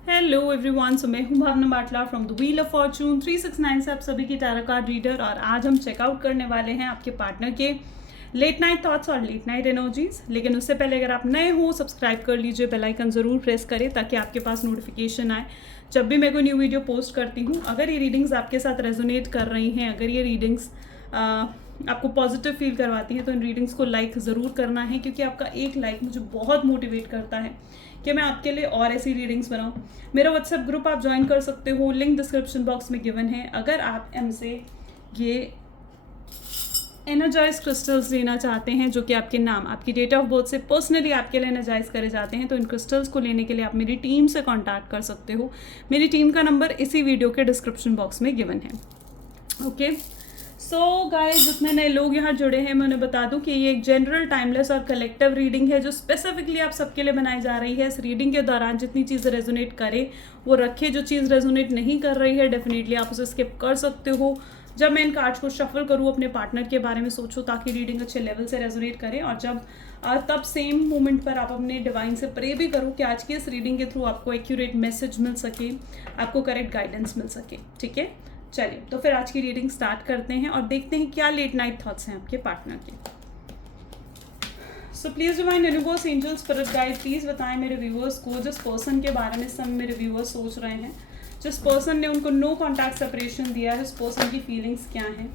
Hello everyone, so मैं हूं Bhavna Batla from the wheel of fortune 369 से आप सभी की टैरो कार्ड रीडर। और आज हम चेकआउट करने वाले हैं आपके पार्टनर के लेट नाइट थॉट्स और लेट नाइट एनर्जीज। लेकिन उससे पहले अगर आप नए हो सब्सक्राइब कर लीजिए, बेल आइकन ज़रूर प्रेस करें ताकि आपके पास नोटिफिकेशन आए जब भी मैं कोई न्यू वीडियो पोस्ट करती हूँ। अगर ये रीडिंग्स आपके साथ रेजोनेट कर रही हैं, अगर ये रीडिंग्स आपको पॉजिटिव फील करवाती हैं, तो इन रीडिंग्स को लाइक ज़रूर करना है, क्योंकि आपका एक लाइक मुझे बहुत मोटिवेट करता है कि मैं आपके लिए और ऐसी रीडिंग्स बनाऊँ। मेरा व्हाट्सएप ग्रुप आप ज्वाइन कर सकते हो, लिंक डिस्क्रिप्शन बॉक्स में गिवन है। अगर आप हमसे ये एनर्जाइज क्रिस्टल्स लेना चाहते हैं जो कि आपके नाम, आपकी डेट ऑफ बर्थ से पर्सनली आपके लिए एनर्जाइज करे जाते हैं, तो इन क्रिस्टल्स को लेने के लिए आप मेरी टीम से कांटेक्ट कर सकते हो। मेरी टीम का नंबर इसी वीडियो के डिस्क्रिप्शन बॉक्स में गिवन है। ओके, सो गाइस, जितने नए लोग यहाँ जुड़े हैं मैं उन्हें बता दूं कि ये एक जनरल, टाइमलेस और कलेक्टिव रीडिंग है जो स्पेसिफिकली आप सबके लिए बनाई जा रही है। इस रीडिंग के दौरान जितनी चीज़ें रेजोनेट करे वो रखे, जो चीज़ रेजोनेट नहीं कर रही है डेफिनेटली आप उसे स्किप कर सकते हो। जब मैं इन कार्ड्स को शफल करूँ, अपने पार्टनर के बारे में सोचूं ताकि रीडिंग अच्छे लेवल से रेजोनेट करे, और जब तब सेम मोमेंट पर आप अपने डिवाइन से प्रे भी करो कि आज की इस रीडिंग के थ्रू आपको एक्यूरेट मैसेज मिल सके, आपको करेक्ट गाइडेंस मिल सके। ठीक है, चलिए तो फिर आज की रीडिंग स्टार्ट करते हैं और देखते हैं क्या लेट नाइट थॉट्स हैं आपके पार्टनर के। So please divine universe, angel, spirit guide, please बताएं मेरे व्यूअर्स को, जिस पर्सन के बारे में सब मेरे व्यूअर्स सोच रहे हैं, जिस पर्सन ने उनको नो कॉन्टैक्ट सेपरेशन दिया है, उस पर्सन की फीलिंग्स क्या हैं।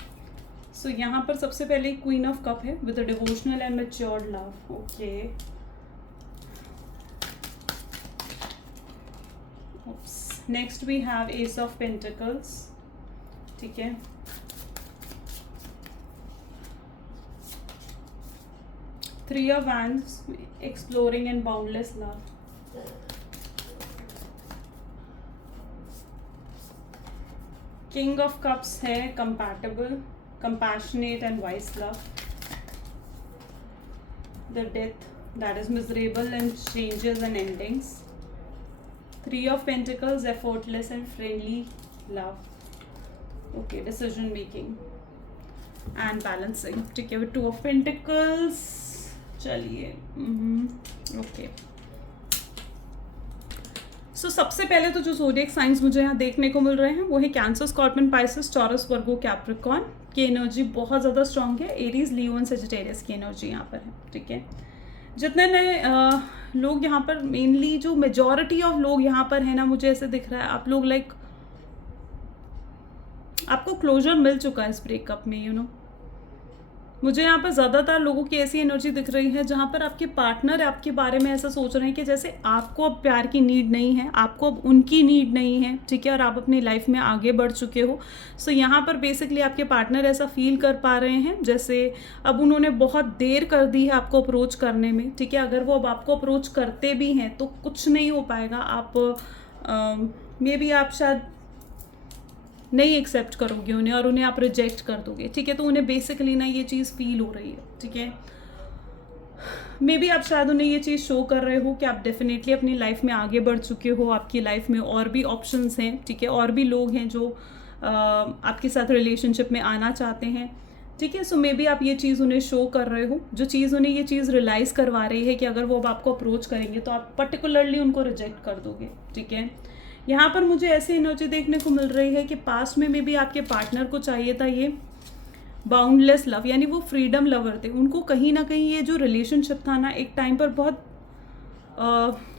सो यहाँ पर सबसे पहले क्वीन ऑफ कप है with a devotional and matured love. Okay, next we have ace of pentacles. ठीक है, three of wands, exploring and boundless love. King of cups है compatible, compassionate and wise love. The death, that is miserable and changes and endings. Three of pentacles, effortless and friendly love. Okay, decision making and balancing. ठीक है, with two of pentacles. चलिए, okay, so सबसे पहले तो जो zodiac science मुझे यहाँ देखने को मिल रहे हैं वो है कैंसर, स्कॉर्पियन, पाइसेस, टॉरस, वर्गो, कैप्रिकॉर्न की एनर्जी बहुत ज़्यादा स्ट्रांग है। एरीज, लियो एंड सजिटेरियस की एनर्जी यहाँ पर है। ठीक है, जितने नए लोग यहाँ पर, मेनली जो मेजॉरिटी ऑफ लोग यहाँ पर है ना, मुझे ऐसे दिख रहा है आप लोग लाइक आपको क्लोजर मिल चुका है इस ब्रेकअप में। यू नो, मुझे यहाँ पर ज़्यादातर लोगों की ऐसी एनर्जी दिख रही है जहाँ पर आपके पार्टनर आपके बारे में ऐसा सोच रहे हैं कि जैसे आपको अब प्यार की नीड नहीं है, आपको अब उनकी नीड नहीं है। ठीक है, और आप अपनी लाइफ में आगे बढ़ चुके हो। सो यहाँ पर बेसिकली आपके पार्टनर ऐसा फील कर पा रहे हैं जैसे अब उन्होंने बहुत देर कर दी है आपको अप्रोच करने में। ठीक है, अगर वो अब आपको अप्रोच करते भी हैं तो कुछ नहीं हो पाएगा। आप मे बी आप शायद नहीं एक्सेप्ट करोगे उन्हें और उन्हें आप रिजेक्ट कर दोगे। ठीक है, तो उन्हें बेसिकली ना ये चीज़ फील हो रही है। ठीक है, मे बी आप शायद उन्हें ये चीज़ शो कर रहे हो कि आप डेफिनेटली अपनी लाइफ में आगे बढ़ चुके हो, आपकी लाइफ में और भी ऑप्शंस हैं। ठीक है, और भी लोग हैं जो आपके साथ रिलेशनशिप में आना चाहते हैं। ठीक है, सो मे बी आप ये चीज़ उन्हें शो कर रहे हो, जो चीज़ उन्हें ये चीज़ रियलाइज़ करवा रही है कि अगर वो अब आपको अप्रोच करेंगे तो आप पर्टिकुलरली उनको रिजेक्ट कर दोगे। ठीक है, यहाँ पर मुझे ऐसी एनर्जी देखने को मिल रही है कि पास्ट में भी आपके पार्टनर को चाहिए था ये बाउंडलेस लव, यानी वो फ्रीडम लवर थे। उनको कहीं ना कहीं ये जो रिलेशनशिप था ना, एक टाइम पर बहुत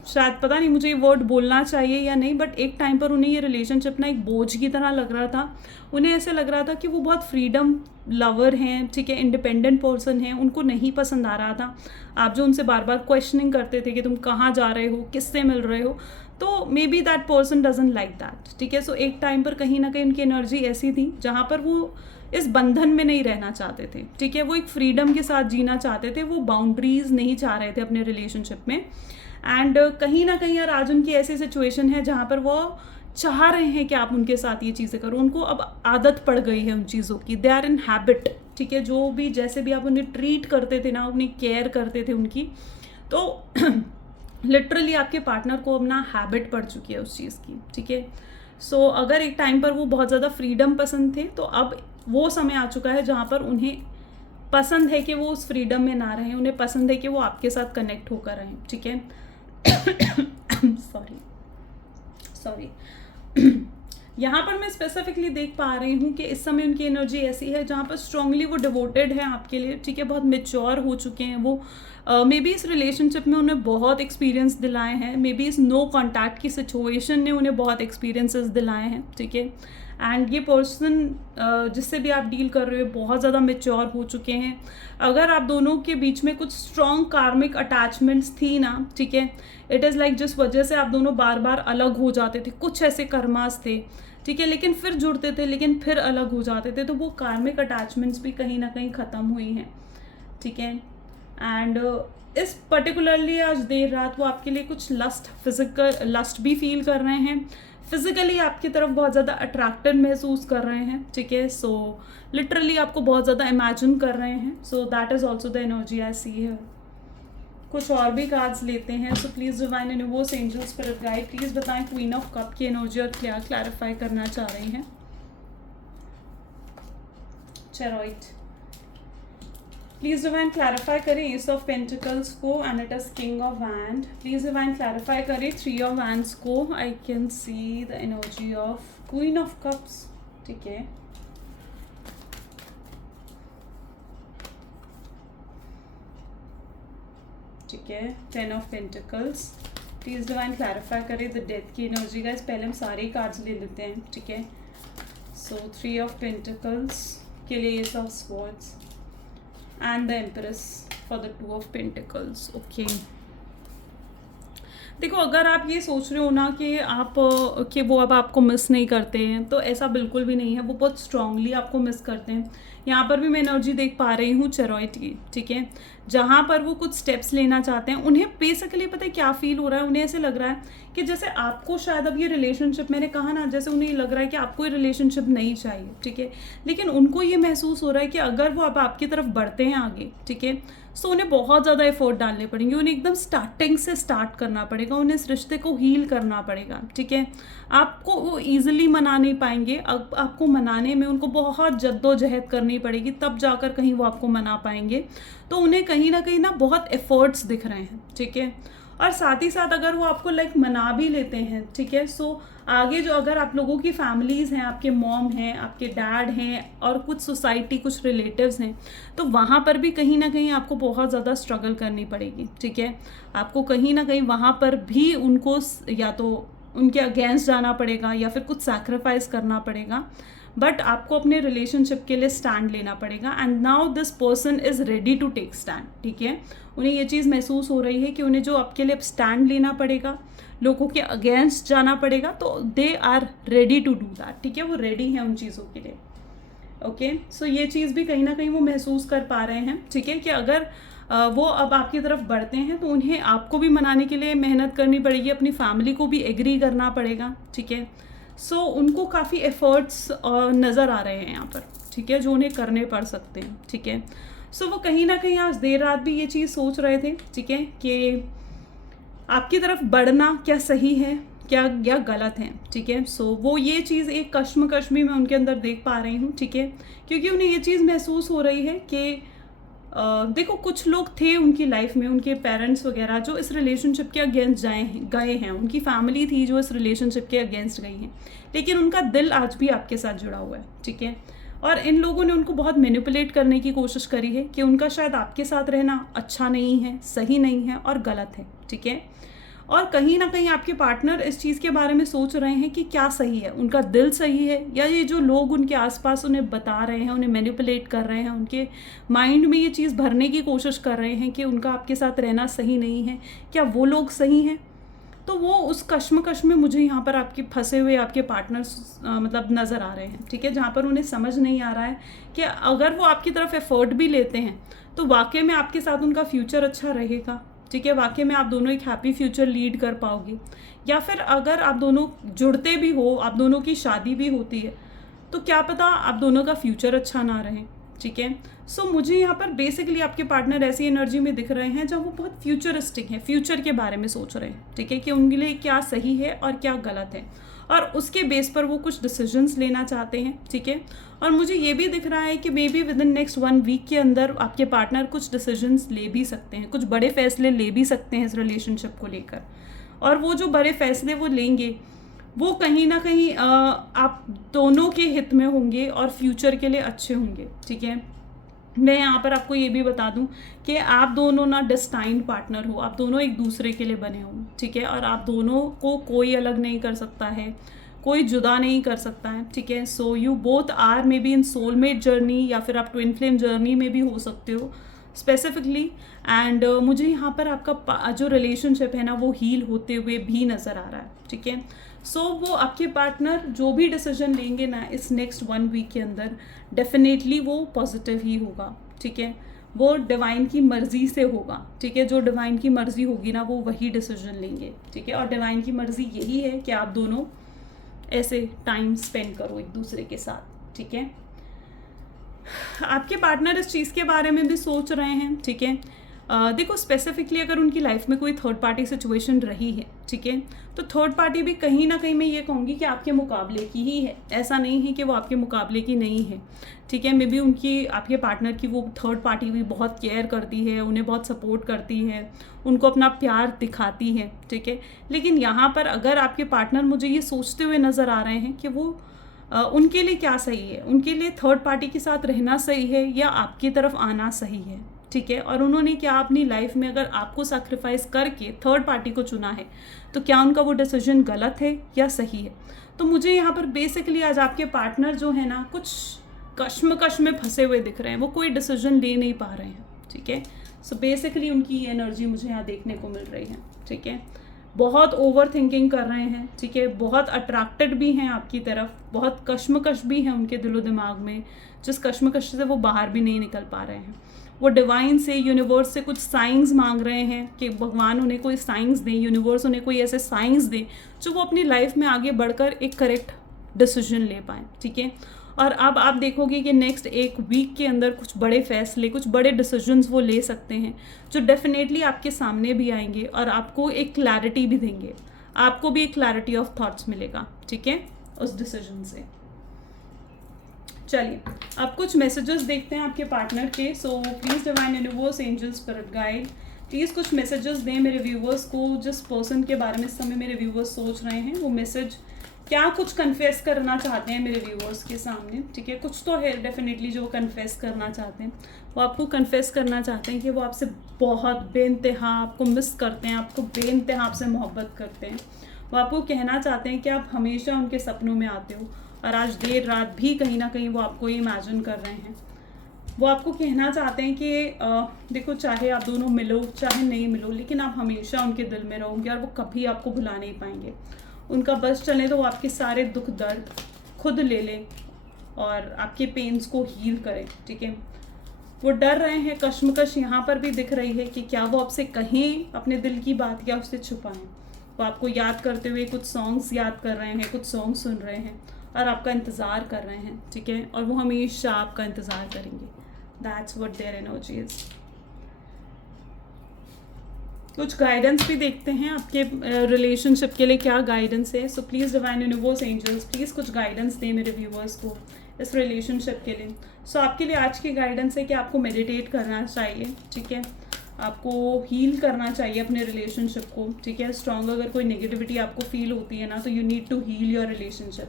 शायद पता नहीं मुझे ये वर्ड बोलना चाहिए या नहीं, बट एक टाइम पर उन्हें ये रिलेशनशिप ना एक बोझ की तरह लग रहा था। उन्हें ऐसे लग रहा था कि वो बहुत फ्रीडम लवर हैं। ठीक है, इंडिपेंडेंट पर्सन हैं, उनको नहीं पसंद आ रहा था आप जो उनसे बार बार क्वेश्चनिंग करते थे कि तुम कहाँ जा रहे हो, किससे मिल रहे हो। तो may be that person doesn't like that. ठीक है, सो एक टाइम पर कहीं ना कहीं उनकी एनर्जी ऐसी थी जहाँ पर वो इस बंधन में नहीं रहना चाहते थे। ठीक है, वो एक फ्रीडम के साथ जीना चाहते थे, वो बाउंड्रीज नहीं चाह रहे थे अपने रिलेशनशिप में। एंड कहीं ना कहीं यार आज उनकी ऐसी सिचुएशन है जहाँ पर वो चाह रहे हैं कि आप उनके साथ ये चीज़ें करो। उनको अब आदत पड़ गई है उन चीज़ों की, दे आर इन हैबिट। ठीक है, जो भी जैसे भी आप उन्हें ट्रीट करते थे ना, उन्हें केयर करते थे उनकी, तो लिटरली आपके पार्टनर को अपना हैबिट पड़ चुकी है उस चीज़ की। ठीक है, सो अगर एक टाइम पर वो बहुत ज़्यादा फ्रीडम पसंद थे, तो अब वो समय आ चुका है जहाँ पर उन्हें पसंद है कि वो उस फ्रीडम में ना रहें, उन्हें पसंद है कि वो आपके साथ कनेक्ट होकर रहें। ठीक है, सॉरी। सॉरी यहाँ पर मैं स्पेसिफिकली देख पा रही हूँ कि इस समय उनकी एनर्जी ऐसी है जहाँ पर स्ट्रांगली वो डिवोटेड है आपके लिए, ठीक है, बहुत मेच्योर हो चुके हैं वो। मे बी इस रिलेशनशिप में उन्हें बहुत एक्सपीरियंस दिलाए हैं, मे बी इस नो कॉन्टैक्ट की सिचुएशन ने उन्हें बहुत एक्सपीरियंसेस दिलाए हैं, ठीक है। एंड ये पर्सन जिससे भी आप डील कर रहे हो बहुत ज़्यादा मेच्योर हो चुके हैं। अगर आप दोनों के बीच में कुछ स्ट्रॉन्ग कार्मिक अटैचमेंट्स थी ना, ठीक है, इट इज़ लाइक जिस वजह से आप दोनों बार बार अलग हो जाते थे, कुछ ऐसे कर्मास थे, ठीक है, लेकिन फिर जुड़ते थे, लेकिन फिर अलग हो जाते थे, तो वो कार्मिक अटैचमेंट्स भी कहीं ना कहीं ख़त्म हुई हैं, ठीक है। एंड इस पर्टिकुलरली आज देर रात वो आपके लिए कुछ फिजिकल लस्ट भी फील कर रहे हैं, फिजिकली आपकी तरफ बहुत ज़्यादा अट्रैक्टेड महसूस कर रहे हैं, ठीक है। सो लिटरली आपको बहुत ज़्यादा इमेजिन कर रहे हैं। So that is also the energy I see है। कुछ और भी कार्ड्स लेते हैं। So please divine universe, angel, spirit guide, please बताएं क्वीन ऑफ कप की एनर्जी और क्या क्लैरिफाई करना चाह रही हैं। चेरॉइट, प्लीज डिवाइन क्लैरिफाई करें एस ऑफ पेंटिकल्स को and it is king of wand. Please divine clarify करें 3 ऑफ वैंड्स को। I can see the energy of queen of cups, ठीक है। ठीक है, 10 of pentacles. Please divine clarify करें the death की एनर्जी। गाइस पहले हम सारे कार्ड्स ले लेते हैं, ठीक है। सो 3 ऑफ पेंटिकल्स के लिए S of swords and the Empress for the 2 of Pentacles. Okay. देखो, अगर आप ये सोच रहे हो ना कि वो अब आपको मिस नहीं करते हैं, तो ऐसा बिल्कुल भी नहीं है। वो बहुत स्ट्रांगली आपको मिस करते हैं। यहाँ पर भी मैं एनर्जी देख पा रही हूँ चेरॉइट की, ठीक है। जहाँ पर वो कुछ स्टेप्स लेना चाहते हैं, उन्हें बेसिकली पता है क्या फील हो रहा है, उन्हें ऐसे लग रहा है कि जैसे आपको शायद अब ये रिलेशनशिप, मैंने कहा ना, जैसे उन्हें लग रहा है कि आपको ये रिलेशनशिप नहीं चाहिए, ठीक है। लेकिन उनको ये महसूस हो रहा है कि अगर वो अब आपकी तरफ बढ़ते हैं आगे, ठीक है, सो उन्हें बहुत ज़्यादा एफर्ट डालने पड़ेंगे, उन्हें एकदम स्टार्टिंग से स्टार्ट करना पड़ेगा, उन्हें इस रिश्ते को हील करना पड़ेगा, ठीक है। आपको वो ईजिली मना नहीं पाएंगे, अब आपको मनाने में उनको बहुत जद्दोजहद करनी पड़ेगी, तब जाकर कहीं वो आपको मना पाएंगे। तो उन्हें कहीं ना बहुत एफर्ट्स दिख रहे हैं, ठीक है। और साथ ही साथ अगर वो आपको लाइक मना भी लेते हैं, ठीक है, सो आगे जो अगर आप लोगों की फैमिलीज़ हैं, आपके मॉम हैं, आपके डैड हैं और कुछ सोसाइटी, कुछ रिलेटिव्स हैं, तो वहाँ पर भी कहीं ना कहीं आपको बहुत ज़्यादा स्ट्रगल करनी पड़ेगी, ठीक है। आपको कहीं ना कहीं वहाँ पर भी उनको या तो उनके अगेंस्ट जाना पड़ेगा या फिर कुछ सैक्रिफाइस करना पड़ेगा, बट आपको अपने रिलेशनशिप के लिए स्टैंड लेना पड़ेगा। And now this person is ready to take stand, ठीक है। उन्हें ये चीज़ महसूस हो रही है कि उन्हें जो आपके लिए स्टैंड लेना पड़ेगा, लोगों के अगेंस्ट जाना पड़ेगा, तो they are ready to do that, ठीक है। वो रेडी हैं उन चीज़ों के लिए, ओके। सो ये चीज़ भी कहीं ना कहीं वो महसूस कर पा रहे हैं, ठीक है, कि अगर वो अब आपकी तरफ बढ़ते हैं तो उन्हें आपको भी मनाने के लिए मेहनत करनी पड़ेगी, अपनी फैमिली को भी एग्री करना पड़ेगा, ठीक है। सो उनको काफ़ी एफर्ट्स नज़र आ रहे हैं यहाँ पर, ठीक है, जो उन्हें करने पड़ सकते हैं, ठीक है। सो वो कहीं ना कहीं आज देर रात भी ये चीज़ सोच रहे थे, ठीक है, कि आपकी तरफ बढ़ना क्या सही है, क्या गलत है, ठीक है। सो वो ये चीज़ एक कश्मकश भी मैं उनके अंदर देख पा रही हूँ, ठीक है, क्योंकि उन्हें ये चीज़ महसूस हो रही है कि देखो, कुछ लोग थे उनकी लाइफ में, उनके पेरेंट्स वगैरह जो इस रिलेशनशिप के अगेंस्ट गए हैं, उनकी फैमिली थी जो इस रिलेशनशिप के अगेंस्ट गई हैं, लेकिन उनका दिल आज भी आपके साथ जुड़ा हुआ है, ठीक है। और इन लोगों ने उनको बहुत मैनिपुलेट करने की कोशिश करी है कि उनका शायद आपके साथ रहना अच्छा नहीं है, सही नहीं है और गलत है, ठीक है। और कहीं ना कहीं आपके पार्टनर इस चीज़ के बारे में सोच रहे हैं कि क्या सही है, उनका दिल सही है या ये जो लोग उनके आसपास उन्हें बता रहे हैं, उन्हें मैनिपुलेट कर रहे हैं, उनके माइंड में ये चीज़ भरने की कोशिश कर रहे हैं कि उनका आपके साथ रहना सही नहीं है, क्या वो लोग सही हैं। तो वो उस कश्मकश में मुझे यहाँ पर आपके फंसे हुए आपके पार्टनर्स मतलब नज़र आ रहे हैं, ठीक है, जहाँ पर उन्हें समझ नहीं आ रहा है कि अगर वो आपकी तरफ एफर्ट भी लेते हैं तो वाकई में आपके साथ उनका फ्यूचर अच्छा रहेगा, ठीक है, वाकई में आप दोनों एक हैप्पी फ्यूचर लीड कर पाओगे, या फिर अगर आप दोनों जुड़ते भी हो, आप दोनों की शादी भी होती है, तो क्या पता आप दोनों का फ्यूचर अच्छा ना रहे, ठीक है। सो मुझे यहाँ पर बेसिकली आपके पार्टनर ऐसी एनर्जी में दिख रहे हैं जब वो बहुत फ्यूचरिस्टिक हैं, फ्यूचर के बारे में सोच रहे हैं, ठीक है, कि उनके लिए क्या सही है और क्या गलत है, और उसके बेस पर वो कुछ डिसीजंस लेना चाहते हैं, ठीक है। और मुझे ये भी दिख रहा है कि maybe within next 1 week के अंदर आपके पार्टनर कुछ डिसीजंस ले भी सकते हैं, कुछ बड़े फैसले ले भी सकते हैं इस रिलेशनशिप को लेकर। और वो जो बड़े फैसले वो लेंगे वो कहीं ना कहीं आप दोनों के हित में होंगे और फ्यूचर के लिए अच्छे होंगे, ठीक है। मैं यहाँ पर आपको ये भी बता दूं कि आप दोनों ना डेस्टाइन्ड पार्टनर हो, आप दोनों एक दूसरे के लिए बने हो, ठीक है। और आप दोनों को कोई अलग नहीं कर सकता है, कोई जुदा नहीं कर सकता है, ठीक है। So you both are maybe in soulmate journey, या फिर आप ट्विन फ्लेम जर्नी में भी हो सकते हो स्पेसिफिकली। एंड मुझे यहाँ पर आपका जो रिलेशनशिप है ना वो हील होते हुए भी नज़र आ रहा है, ठीक है। सो वो आपके पार्टनर जो भी डिसीजन लेंगे ना इस नेक्स्ट 1 वीक के अंदर, डेफिनेटली वो पॉजिटिव ही होगा, ठीक है। वो डिवाइन की मर्जी से होगा, ठीक है। जो डिवाइन की मर्जी होगी ना वो वही डिसीजन लेंगे, ठीक है। और डिवाइन की मर्जी यही है कि आप दोनों ऐसे टाइम स्पेंड करो एक दूसरे के साथ, ठीक है। आपके पार्टनर इस चीज़ के बारे में भी सोच रहे हैं, ठीक है। देखो स्पेसिफिकली अगर उनकी लाइफ में कोई थर्ड पार्टी सिचुएशन रही है, ठीक है, तो थर्ड पार्टी भी कहीं ना कहीं मैं ये कहूँगी कि आपके मुकाबले की ही है। ऐसा नहीं है कि वो आपके मुकाबले की नहीं है, ठीक है। मे बी उनकी आपके पार्टनर की वो थर्ड पार्टी भी बहुत केयर करती है, उन्हें बहुत सपोर्ट करती है, उनको अपना प्यार दिखाती है, ठीक है। लेकिन यहाँ पर अगर आपके पार्टनर मुझे ये सोचते हुए नज़र आ रहे हैं कि वो उनके लिए क्या सही है, उनके लिए थर्ड पार्टी के साथ रहना सही है या आपकी तरफ आना सही है, ठीक है। और उन्होंने क्या अपनी लाइफ में अगर आपको सैक्रिफाइस करके थर्ड पार्टी को चुना है तो क्या उनका वो डिसीजन गलत है या सही है। तो मुझे यहाँ पर बेसिकली आज आपके पार्टनर जो है ना कुछ कश्मकश में फंसे हुए दिख रहे हैं, वो कोई डिसीजन ले नहीं पा रहे हैं, ठीक है। सो बेसिकली उनकी एनर्जी मुझे यहाँ देखने को मिल रही है, ठीक है। बहुत ओवर थिंकिंग कर रहे हैं, ठीक है। बहुत अट्रैक्टेड भी हैं आपकी तरफ, बहुत कश्मकश भी है उनके दिलो दिमाग में, जिस कश्मकश से वो बाहर भी नहीं निकल पा रहे हैं। वो डिवाइन से, यूनिवर्स से कुछ साइंस मांग रहे हैं कि भगवान उन्हें कोई साइंस दें, यूनिवर्स उन्हें कोई ऐसे साइंस दें जो वो अपनी लाइफ में आगे बढ़कर एक करेक्ट डिसीजन ले पाएँ, ठीक है। और अब आप देखोगे कि नेक्स्ट 1 वीक के अंदर कुछ बड़े फैसले, कुछ बड़े डिसीजंस वो ले सकते हैं जो डेफिनेटली आपके सामने भी आएंगे और आपको एक क्लैरिटी भी देंगे, आपको भी एक क्लैरिटी ऑफ थॉट्स मिलेगा, ठीक है, उस डिसीजन से। चलिए अब कुछ मैसेजेस देखते हैं आपके पार्टनर के। सो please divine universe, angel, spirit guide, please कुछ मैसेजेस दें मेरे व्यूवर्स को, जिस पर्सन के बारे में इस समय मेरे व्यूवर्स सोच रहे हैं वो मैसेज क्या कुछ कन्फेस करना चाहते हैं मेरे व्यूवर्स के सामने, ठीक है। कुछ तो है डेफिनेटली जो वो कन्फेस करना चाहते हैं। वो आपको कन्फेस करना चाहते हैं कि वो आपसे बहुत बेइंतहा आपको मिस करते हैं, आपको बेइंतहा आपसे मोहब्बत करते हैं। वो आपको कहना चाहते हैं कि आप हमेशा उनके सपनों में आते हो और आज देर रात भी कहीं ना कहीं वो आपको इमेजिन कर रहे हैं। वो आपको कहना चाहते हैं कि देखो चाहे आप दोनों मिलो चाहे नहीं मिलो, लेकिन आप हमेशा उनके दिल में रहोगे और वो कभी आपको भुला नहीं पाएंगे। उनका बस चले तो वो आपके सारे दुख दर्द खुद ले लें और आपके पेन्स को हील करें, ठीक है। वो डर रहे हैं, कश्मकश यहाँ पर भी दिख रही है कि क्या वो आपसे कहें अपने दिल की बात या उससे छुपाएं। वो आपको याद करते हुए कुछ सॉन्ग्स याद कर रहे हैं, कुछ सॉन्ग सुन रहे हैं और आपका इंतज़ार कर रहे हैं, ठीक है। और वो हमेशा आपका इंतज़ार करेंगे। That's what their energy is. कुछ गाइडेंस भी देखते हैं आपके रिलेशनशिप के लिए क्या गाइडेंस है। So please divine universe, angels, please कुछ गाइडेंस दें मेरे व्यूवर्स को इस रिलेशनशिप के लिए। सो आपके लिए आज की गाइडेंस है कि आपको मेडिटेट करना चाहिए, ठीक है। आपको हील करना चाहिए अपने रिलेशनशिप को, ठीक है। स्ट्रॉन्ग अगर कोई नेगेटिविटी आपको फील होती है ना तो you need to heal your relationship,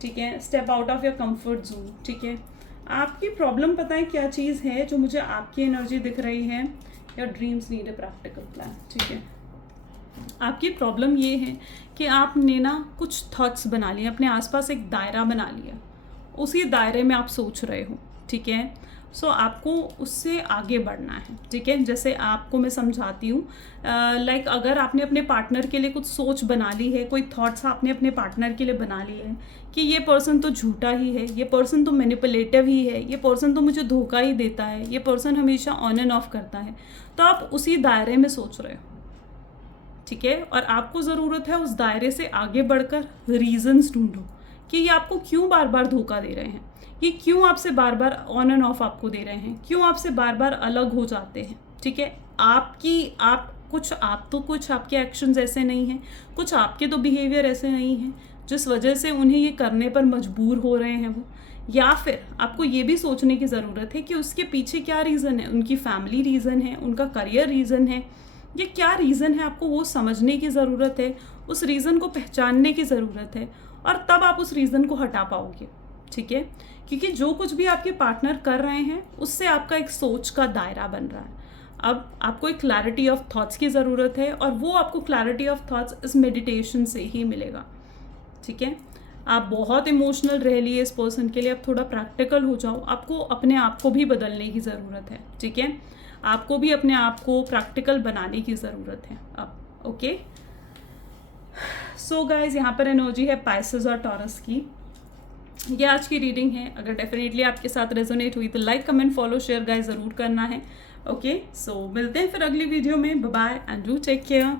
ठीक है। Step out of your comfort zone, ठीक है। आपकी प्रॉब्लम पता है क्या चीज़ है जो मुझे आपकी एनर्जी दिख रही है। Your dreams need a practical plan, ठीक है। आपकी प्रॉब्लम ये है कि आपने ना कुछ थॉट्स बना लिए, अपने आसपास एक दायरा बना लिया, उसी दायरे में आप सोच रहे हो, ठीक है। सो आपको उससे आगे बढ़ना है, ठीक है। जैसे आपको मैं समझाती हूँ, लाइक अगर आपने अपने पार्टनर के लिए कुछ सोच बना ली है, कोई थॉट्स आपने अपने पार्टनर के लिए बना लिए हैं कि ये पर्सन तो झूठा ही है, ये पर्सन तो मैनिपुलेटिव ही है, ये पर्सन तो मुझे धोखा ही देता है, ये पर्सन हमेशा ऑन एंड ऑफ करता है, तो आप उसी दायरे में सोच रहे हो, ठीक है। और आपको ज़रूरत है उस दायरे से आगे बढ़कर रीजंस ढूंढो कि ये आपको क्यों बार बार धोखा दे रहे हैं, ये क्यों आपसे बार बार ऑन एंड ऑफ आपको दे रहे हैं, क्यों आपसे बार बार अलग हो जाते हैं, ठीक है। कुछ आपके एक्शंस ऐसे नहीं हैं, कुछ आपके तो बिहेवियर ऐसे नहीं हैं जिस वजह से उन्हें ये करने पर मजबूर हो रहे हैं वो। या फिर आपको ये भी सोचने की ज़रूरत है कि उसके पीछे क्या रीज़न है, उनकी फैमिली रीज़न है, उनका करियर रीज़न है, ये क्या रीज़न है आपको वो समझने की ज़रूरत है, उस रीज़न को पहचानने की ज़रूरत है, और तब आप उस रीज़न को हटा पाओगे, ठीक है। क्योंकि जो कुछ भी आपके पार्टनर कर रहे हैं उससे आपका एक सोच का दायरा बन रहा है। अब आपको एक क्लैरिटी ऑफ थॉट्स की ज़रूरत है, और वो आपको क्लैरिटी ऑफ थॉट्स इस मेडिटेशन से ही मिलेगा, ठीक है। आप बहुत इमोशनल रह लिए इस पर्सन के लिए, अब थोड़ा प्रैक्टिकल हो जाओ। आपको अपने आप को भी बदलने की ज़रूरत है, ठीक है। आपको भी अपने आप को प्रैक्टिकल बनाने की ज़रूरत है अब, ओके। सो गाइज, यहाँ पर एनर्जी है पाइसेस और टॉरस की। ये आज की रीडिंग है। अगर डेफिनेटली आपके साथ रेजोनेट हुई तो like, comment, follow, share guys ज़रूर करना है, ओके। सो मिलते हैं फिर अगली वीडियो में। Bye bye and do take care.